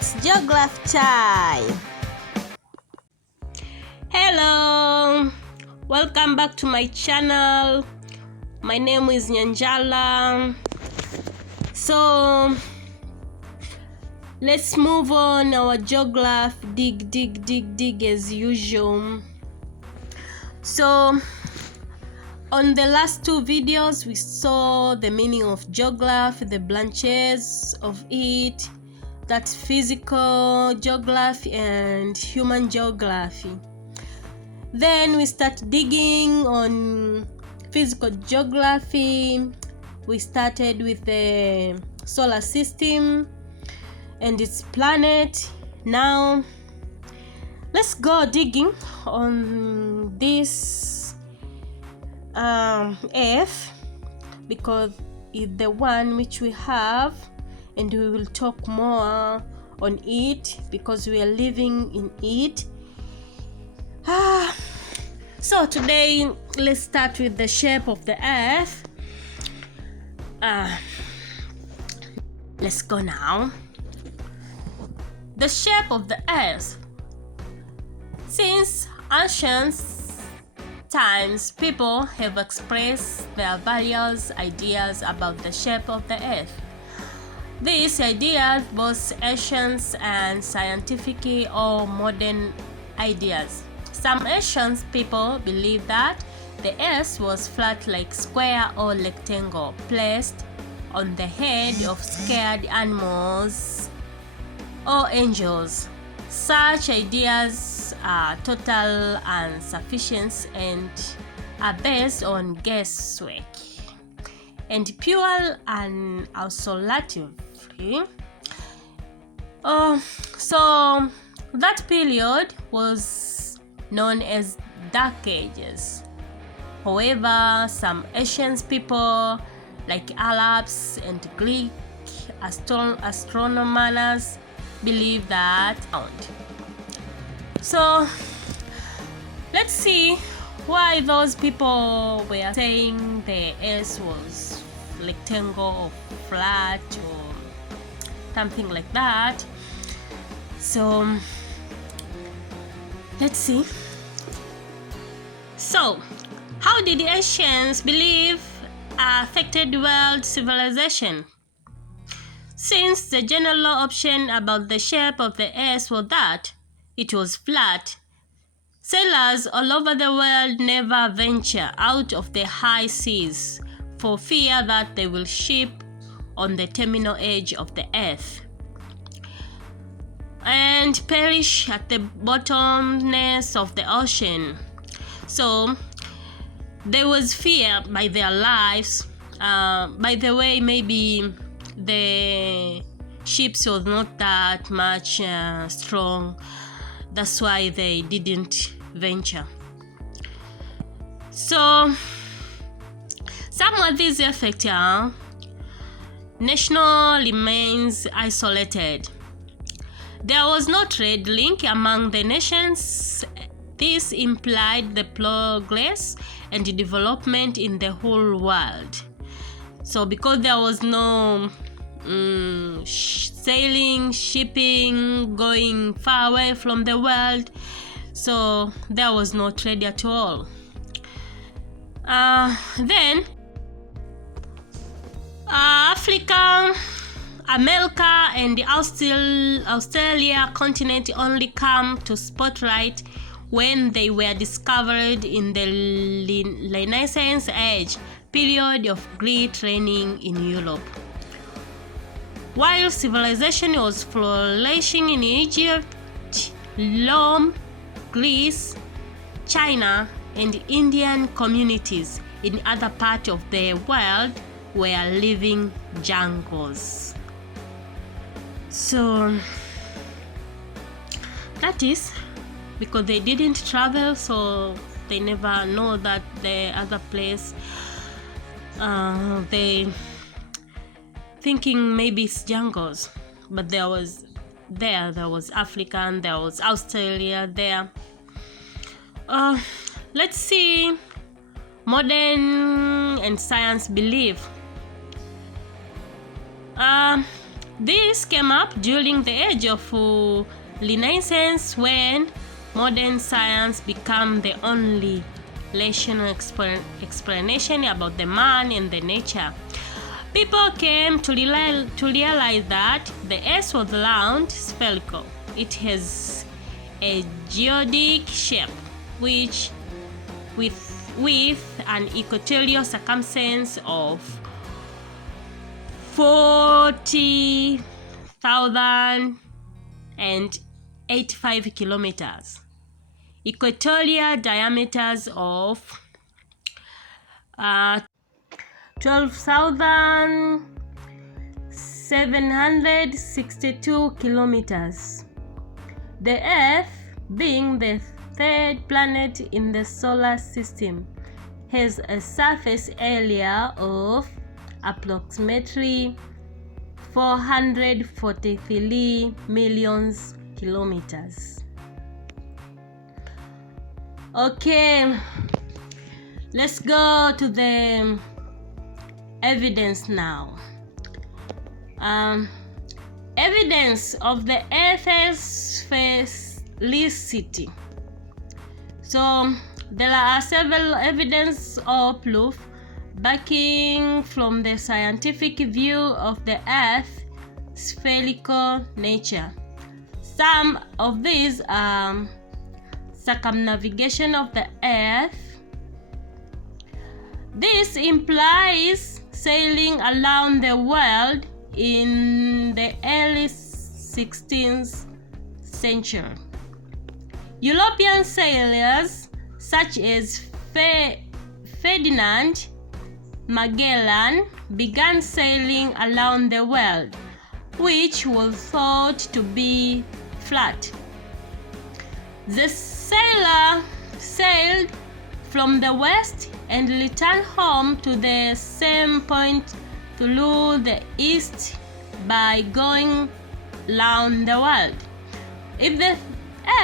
It's geography time. Hello, welcome back to my channel. My name is Nyanjala. So let's move on our geography, dig as usual. So on the last two videos we saw the meaning of geography, the branches of it, that's physical geography and human geography. Then we start digging on physical geography. We started with the solar system and its planet. Now let's go digging on this Earth, because it's the one which we have, and we will talk more on it because we are living in it. So today let's start with the shape of the Earth. Let's go now. The shape of the Earth. Since ancient times, people have expressed their various ideas about the shape of the Earth. These ideas, both ancient and scientific or modern ideas. Some ancient people believe that the Earth was flat, like square or rectangle, placed on the head of scared animals or angels. Such ideas are total insufficient and are based on guesswork and pure and isolative. So that period was known as Dark Ages. However, some ancient people like Arabs and Greek astronomers believe that. So let's see why those people were saying the Earth was rectangle or flat or something like that. So let's see. So how did the ancients believe affected world civilization? Since the general option about the shape of the Earth was that it was flat, sailors all over the world never venture out of the high seas for fear that they will ship on the terminal edge of the Earth and perish at the bottomness of the ocean. So there was fear by their lives. By the way, maybe the ships was not that much strong. That's why they didn't venture. So some of these effects are national remains isolated. There was no trade link among the nations. This implied the progress and development in the whole world. So because there was no sailing, shipping, going far away from the world, so there was no trade at all. Then Africa, America, and the Australia continent only come to spotlight when they were discovered in the Renaissance age, period of great training in Europe. While civilization was flourishing in Egypt, Rome, Greece, China, and Indian communities in other parts of the world were living jungles. So that is because they didn't travel, so they never know that the other place. They thinking maybe it's jungles, but there was Africa and there was Australia there. Let's see modern and science belief. This came up during the age of Renaissance, when modern science became the only rational explanation about the man and the nature. People came to realize that the Earth was round, spherical. It has a geodic shape, which with an equatorial circumference of 40,085 kilometers, equatorial diameters of 12,762 kilometers. The Earth, being the third planet in the solar system, has a surface area of approximately 443 million kilometers. Okay, let's go to the evidence now. Evidence of the Earth's sphericity. So there are several evidence or proof backing from the scientific view of the Earth's spherical nature. Some of these are circumnavigation of the Earth. This implies sailing around the world in the early 16th century. European sailors such as Ferdinand Magellan began sailing around the world, which was thought to be flat. The sailor sailed from the west and returned home to the same point through the east by going round the world. If the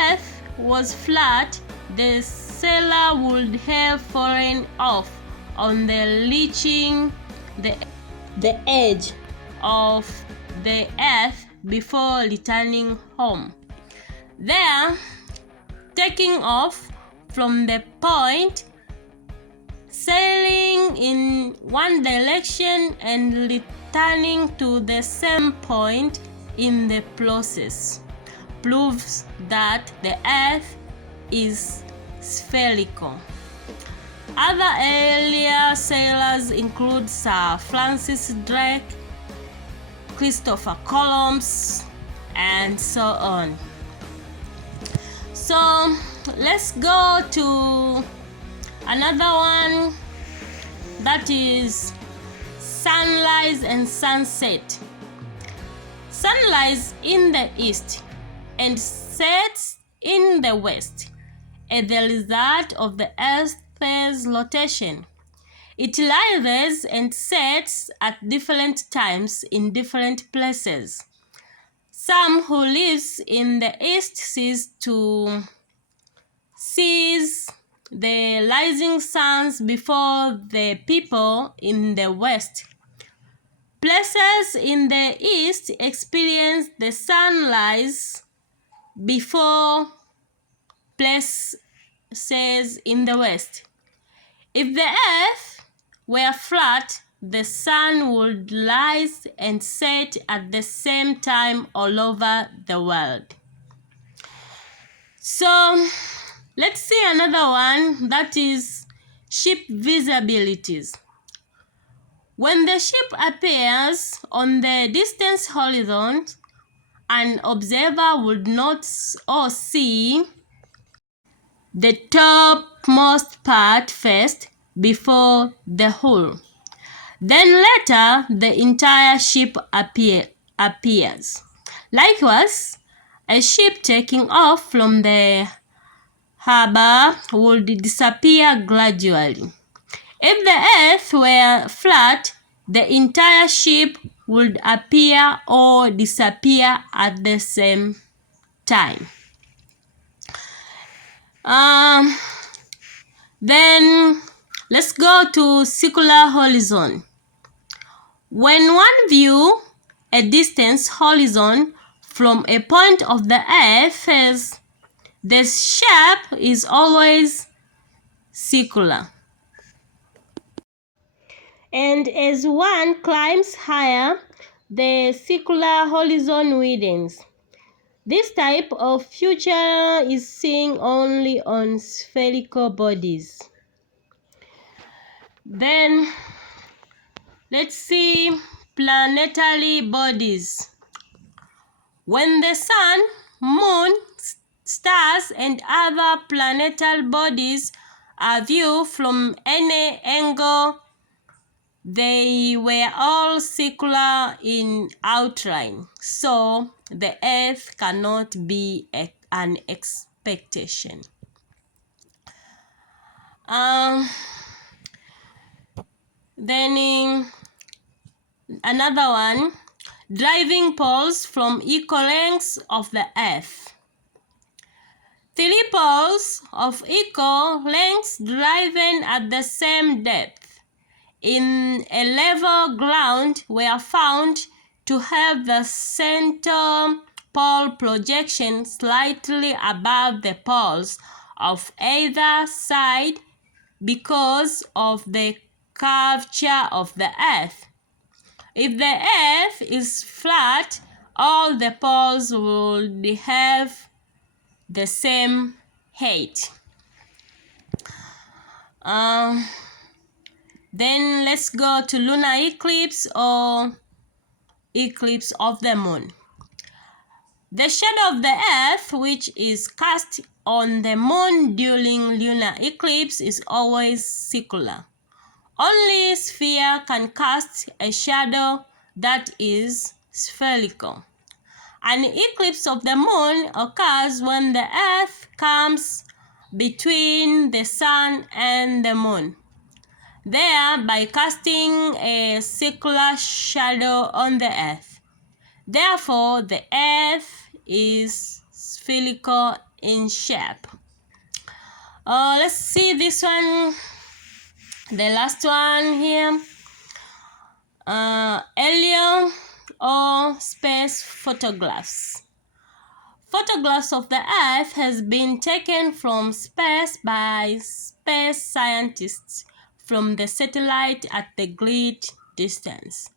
Earth was flat, the sailor would have fallen off on the reaching the edge of the Earth before returning home. There, taking off from the point, sailing in one direction and returning to the same point in the process, proves that the Earth is spherical. Other earlier sailors include Sir Francis Drake, Christopher Columbus, and so on. So let's go to another one, that is sunrise and sunset. Sunrise in the east and sets in the west as the result of the Earth's rotation. It rises and sets at different times in different places. Some who lives in the east sees the rising suns before the people in the west. Places in the east experience the sunrise before places in the west. If the Earth were flat, the sun would rise and set at the same time all over the world. So let's see another one, that is ship visibilities. When the ship appears on the distant horizon, an observer would not or see the topmost part first before the hull. Then later the entire ship appears. Likewise, a ship taking off from the harbor would disappear gradually. If the Earth were flat, the entire ship would appear or disappear at the same time. Then let's go to circular horizon. When one view a distance horizon from a point of the earth, as the shape is always circular. And as one climbs higher, the circular horizon widens. This type of feature is seen only on spherical bodies. Then let's see planetary bodies. When the sun, moon, stars, and other planetary bodies are viewed from any angle, they were all circular in outline, so the Earth cannot be an expectation. Then another one, driving poles from equal lengths of the Earth. 3 poles of equal lengths driven at the same depth in a level ground were found to have the center pole projection slightly above the poles of either side because of the curvature of the Earth. If the Earth is flat, all the poles would have the same height. Then let's go to lunar eclipse or eclipse of the moon. The shadow of the Earth, which is cast on the moon during lunar eclipse, is always circular. Only a sphere can cast a shadow that is spherical. An eclipse of the moon occurs when the Earth comes between the sun and the moon, thereby casting a circular shadow on the Earth. Therefore, the Earth is spherical in shape. Let's see this one, the last one here. Alien or space photographs. Photographs of the Earth has been taken from space by space scientists from the satellite at the great distance.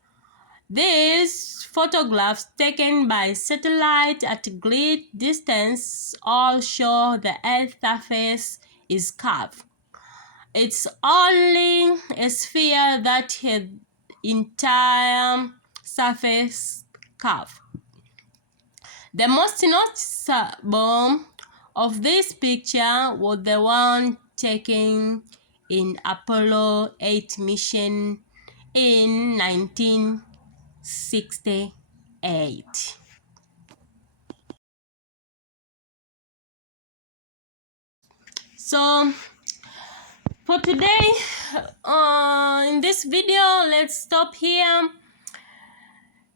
These photographs taken by satellite at great distance all show the Earth's surface is curved. It's only a sphere that has entire surface curved. The most noticeable of this picture was the one taken in Apollo 8 mission in 1968. So for today, in this video, let's stop here.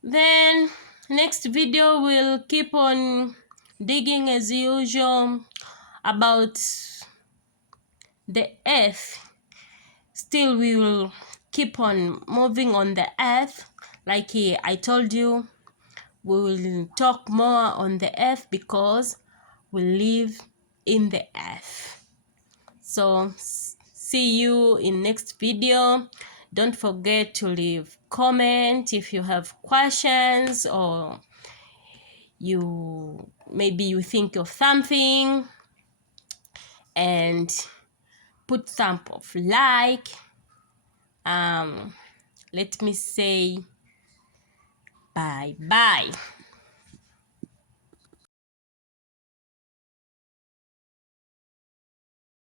Then next video we'll keep on digging as usual about the Earth. Still, we will keep on moving on the Earth. Like I told you, we will talk more on the Earth because we live in the Earth. So see you in next video. Don't forget to leave comment if you have questions, or maybe you think of something, and put thumb of like. Let me say bye bye.